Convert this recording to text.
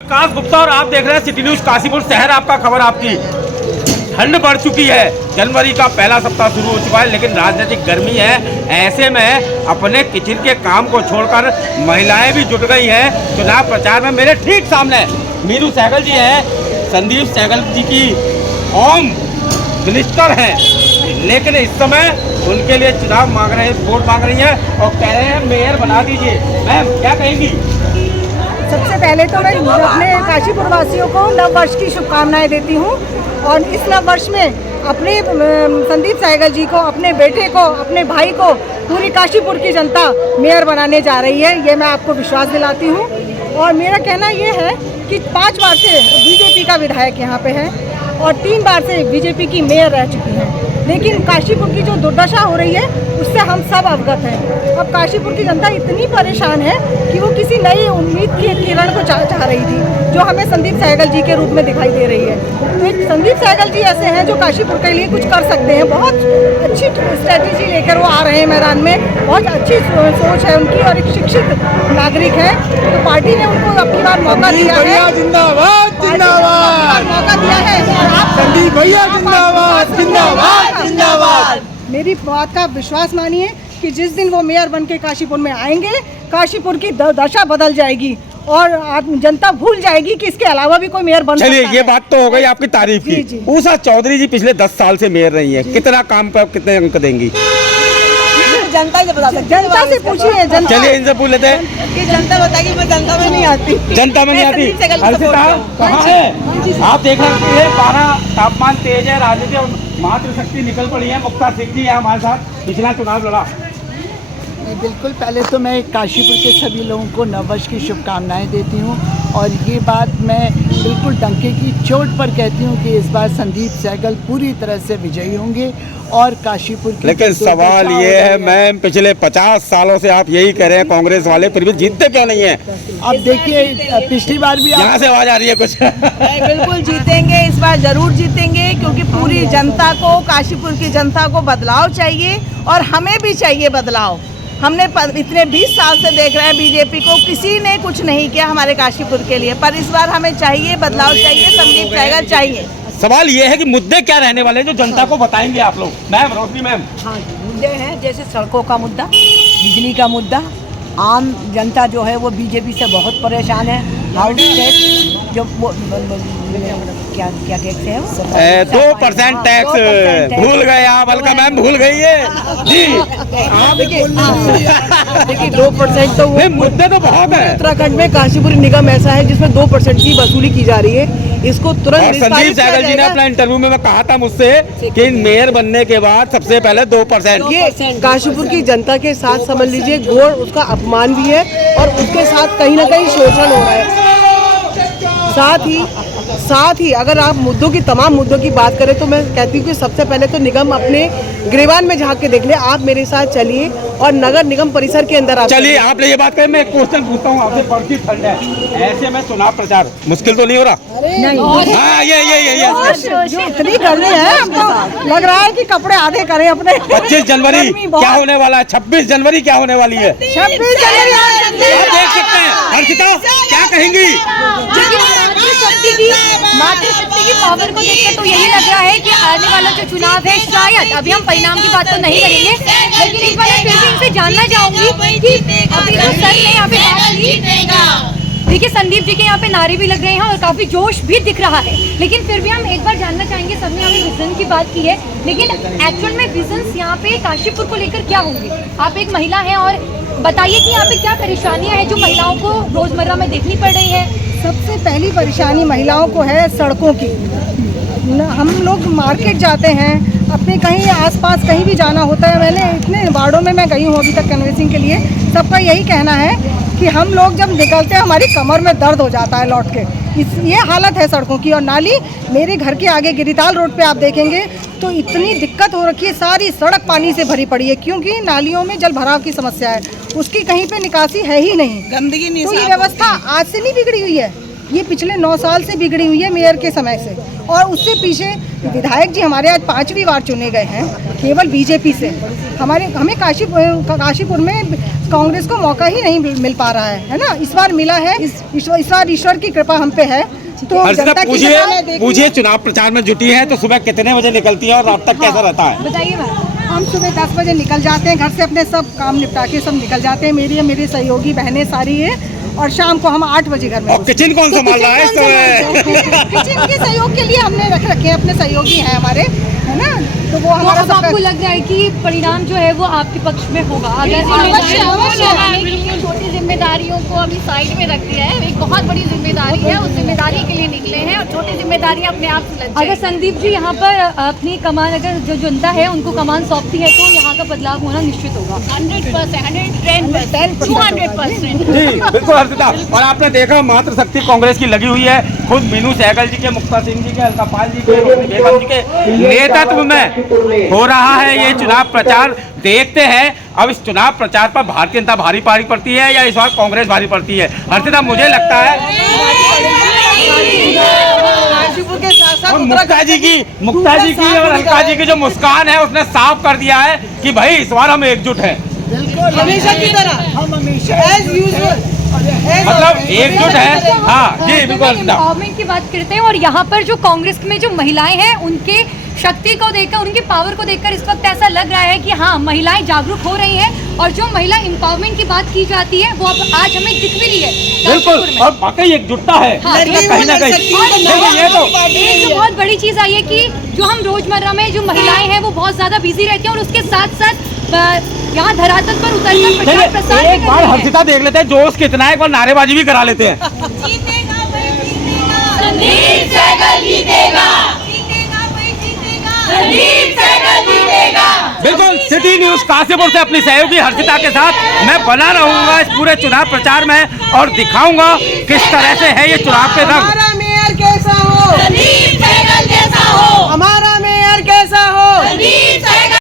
विकास गुप्ता और आप देख रहे हैं सिटी न्यूज काशीपुर शहर। आपका खबर आपकी। ठंड बढ़ चुकी है, जनवरी का पहला सप्ताह शुरू हो चुका है, लेकिन राजनीतिक गर्मी है। ऐसे में अपने किचन के काम को छोड़कर महिलाएं भी जुट गई हैं चुनाव प्रचार में। मेरे ठीक सामने मीनू सहगल जी हैं, संदीप सहगल जी की होम मिनिस्टर हैं, लेकिन इस समय उनके लिए चुनाव मांग रहे हैं, वोट मांग रही हैं और कह रहे हैं मेयर बना दीजिए। मैम क्या कहेंगी? सबसे पहले तो मैं अपने काशीपुर वासियों को नव वर्ष की शुभकामनाएं देती हूं और इस नव वर्ष में अपने संदीप सहगल जी को, अपने बेटे को, अपने भाई को पूरी काशीपुर की जनता मेयर बनाने जा रही है, ये मैं आपको विश्वास दिलाती हूं। और मेरा कहना ये है कि 5 बार से बीजेपी का विधायक यहाँ पे है और 3 बार से बीजेपी की मेयर रह चुकी हैं, लेकिन काशीपुर की जो दुर्दशा हो रही है उससे हम सब अवगत हैं। अब काशीपुर की जनता इतनी परेशान है कि वो किसी नई उम्मीद की किरण को चाह रही थी, जो हमें संदीप सहगल जी के रूप में दिखाई दे रही है। तो एक संदीप सहगल जी ऐसे हैं जो काशीपुर के लिए कुछ कर सकते हैं। बहुत अच्छी स्ट्रैटेजी लेकर वो आ रहे हैं मैदान में, बहुत अच्छी सोच है उनकी और एक शिक्षित नागरिक है। तो पार्टी ने उनको अब की बार मौका दिया है। जिंदाबाद जिंदाबाद मौका दिया है और आप संदीप भैया जिंदाबाद जिंदाबाद जिंदाबाद। मेरी बात का विश्वास मानिए कि जिस दिन वो मेयर बन के काशीपुर में आएंगे, काशीपुर की दशा बदल जाएगी और जनता भूल जाएगी कि इसके अलावा भी कोई मेयर बन सकता है। चलिए, ये बात तो हो गई आपकी तारीफ की। उषा चौधरी जी पिछले 10 साल से मेयर रही हैं, कितना काम पे कितने अंक देंगी? जनता से बता सकते, जनता से पूछिए। जनता, चलिए इनसे पूछ लेते हैं कि जनता बताएगी, मैं जनता में नहीं आती। जनता में नहीं आती। कहाँ है? आप देख रहे हैं 12 तापमान तेज है, राजनीति और मातृशक्ति निकल पड़ी है। मुक्ता सिंह जी हमारे साथ पिछला चुनाव लड़ा। बिल्कुल, पहले तो मैं काशीपुर के सभी लोगों को नववर्ष की शुभकामनाएं देती हूं और ये बात मैं बिल्कुल डंके की चोट पर कहती हूं कि इस बार संदीप सहगल पूरी तरह से विजयी होंगे और काशीपुर की। लेकिन सवाल ये है मैम, पिछले 50 सालों से आप यही कह रहे हैं कांग्रेस वाले, फिर भी जीतते क्यों नहीं है? अब देखिए, पिछली बार भी यहाँ से आवाज आ रही है कुछ। बिल्कुल जीतेंगे, इस बार जरूर जीतेंगे, क्योंकि पूरी जनता को, काशीपुर की जनता को बदलाव चाहिए और हमें भी चाहिए बदलाव। हमने इतने 20 साल से देख रहे हैं बीजेपी को, किसी ने कुछ नहीं किया हमारे काशीपुर के लिए, पर इस बार हमें चाहिए बदलाव, चाहिए संदीप सहगल चाहिए। सवाल ये है कि मुद्दे क्या रहने वाले हैं जो जनता को बताएंगे आप लोग? मैम, रोशनी मैम। हाँ, मुद्दे हैं जैसे सड़कों का मुद्दा, बिजली का मुद्दा। आम जनता जो है वो बीजेपी से बहुत परेशान है। हाउस टैक्स जो क्या क्या टैक्स है वो? 2% टैक्स भूल गए आप, अलका मैम भूल गई है जी। देखिए 2% तो वो मुद्दे तो बहुत है। उत्तराखंड में काशीपुर निगम ऐसा है जिसमें 2% की वसूली की जा रही है। इसको तुरंत संदीप सहगल जी ने अपना इंटरव्यू में कहा था मुझसे कि मेयर बनने के बाद सबसे पहले 2%। ये काशीपुर की जनता के साथ समझ लीजिए घोर उसका अपमान भी है और उसके साथ कहीं ना कहीं शोषण हो रहा है। साथ ही अगर आप मुद्दों की, तमाम मुद्दों की बात करें तो मैं कहती हूँ कि सबसे पहले तो निगम अपने गिरेबान में झांक के देख ले। आप मेरे साथ चलिए और नगर निगम परिसर के अंदर आप चलिए। आपने ये बात कही, मैं एक क्वेश्चन पूछता हूँ आपसे। बढ़ती ठंड है, ऐसे में चुनाव प्रचार मुश्किल तो नहीं हो रहा? नहीं, हाँ, ये इतनी गर्मी है, हमको लग रहा है कि कपड़े आधे करें अपने। 25 जनवरी क्या होने वाला है? 26 जनवरी क्या होने वाली है? 26 जनवरी आप देख सकते हैं। हर्षिता क्या कहेंगी? मातृशक्ति की पावर को देखकर तो यही लग रहा है कि आने वाला जो चुनाव है, शायद अभी हम परिणाम की बात तो नहीं करेंगे, लेकिन एक बार मैं फिर भी इनसे जानना चाहूंगी कि अभी जो सर ने यहाँ पे बात की, देखिए संदीप जी के यहाँ पे नारे भी लग रहे हैं और काफी जोश भी दिख रहा है, लेकिन फिर भी हम एक बार जानना चाहेंगे, सबने हमें विजन की बात की है, लेकिन एक्चुअल में विजन यहाँ पे काशीपुर को लेकर क्या होंगे? आप एक महिला हैं और बताइए कि यहाँ पे क्या परेशानियाँ हैं जो महिलाओं को रोजमर्रा में देखनी पड़ रही है? सबसे पहली परेशानी महिलाओं को है सड़कों की। हम लोग मार्केट जाते हैं, अपने कहीं आसपास कहीं भी जाना होता है, मैंने इतने वार्डों में मैं गई हूँ अभी तक कैनवेसिंग के लिए, सबका यही कहना है कि हम लोग जब निकलते हैं हमारी कमर में दर्द हो जाता है लौट के। ये हालत है सड़कों की। और नाली, मेरे घर के आगे गिरिताल रोड पे आप देखेंगे तो इतनी दिक्कत हो रखी है, सारी सड़क पानी से भरी पड़ी है, क्योंकि नालियों में जल भराव की समस्या है, उसकी कहीं पे निकासी है ही नहीं, गंदगी नहीं। तो ये व्यवस्था आज से नहीं बिगड़ी हुई है, ये पिछले 9 साल से बिगड़ी हुई है मेयर के समय से। और उससे पीछे विधायक जी हमारे आज 5वीं बार चुने गए हैं केवल बीजेपी से। हमें काशीपुर में कांग्रेस को मौका ही नहीं मिल पा रहा है ना। इस बार मिला है, इस बार ईश्वर की कृपा हम पे है। तो जनता की पूछिए चुनाव प्रचार में जुटी है तो सुबह कितने बजे निकलती है और रात तक कैसा रहता है? बताइए मैम। हम सुबह 10 बजे निकल जाते हैं घर से, अपने सब काम निपटा के सब निकल जाते हैं। मेरे सहयोगी बहनें सारी है और शाम को हम 8 बजे घर में। और किचन कौन संभाल रहा है इस समय? किचन के सहयोग के लिए हमने रख रखे हैं, अपने सहयोगी हैं हमारे, है ना। तो वो हमारा अब आपको लग रहा है कि परिणाम जो है वो आपके पक्ष में होगा? अगर छोटी जिम्मेदारियों को अभी साइड में रख दिया है, एक बहुत बड़ी जिम्मेदारी है, उस जिम्मेदारी के लिए निकले हैं और छोटी जिम्मेदारी अपने आप से लग अगर संदीप जी यहाँ पर अपनी कमान, अगर जो जनता है उनको कमान सौंपती है तो यहाँ का बदलाव होना निश्चित होगा। 100%, 200%। जी बिल्कुल हर्षिता। और आपने देखा मातृशक्ति कांग्रेस की लगी हुई है, खुद मीनू सहगल जी के, मुक्ता सिंह जी के, अलका पाल जी के, रोशनी बेगम जी के नेतृत्व में हो रहा है ये चुनाव प्रचार। देखते हैं अब इस चुनाव प्रचार पर भारतीय जनता भारी पड़ती है या इस बार कांग्रेस भारी पड़ती है? हर्षिता मुझे लगता है मुक्ता जी की और अलका जी की जो मुस्कान है उसने साफ कर दिया है कि भाई इस बार हम एकजुट हैं। हमेशा की तरह हम हमेशा एज यूजुअल मतलब एकजुट है। हाँ जी बिल्कुल। एम्पावरमेंट की बात करते हैं और यहाँ पर जो कांग्रेस में जो महिलाएं हैं उनके शक्ति को देखकर, उनकी पावर को देखकर इस वक्त ऐसा लग रहा है कि हाँ महिलाएं जागरूक हो रही हैं और जो महिला एम्पावरमेंट की बात की जाती है वो अब आज हमें दिख भी रही है बिल्कुल। और वाकई एकजुटता है कहीं ना कहीं। ये तो एक बहुत बड़ी चीज आई है कि जो हम रोजमर्रा में जो महिलाएं हैं वो बहुत ज्यादा बिजी रहती हैं और उसके साथ साथ यहाँ धरातल पर उतरकर प्रचार प्रसार एक बार हर्षिता देख लेते हैं जोश कितना है, एक बार नारेबाजी भी करा लेते हैं। संदीप सहगल जीतेगा, संदीप सहगल जीतेगा। बिल्कुल। सिटी न्यूज काशीपुर से अपनी सहयोगी हर्षिता के साथ मैं बना रहूंगा इस पूरे चुनाव प्रचार में और दिखाऊंगा किस तरह से है ये चुनाव के रंग।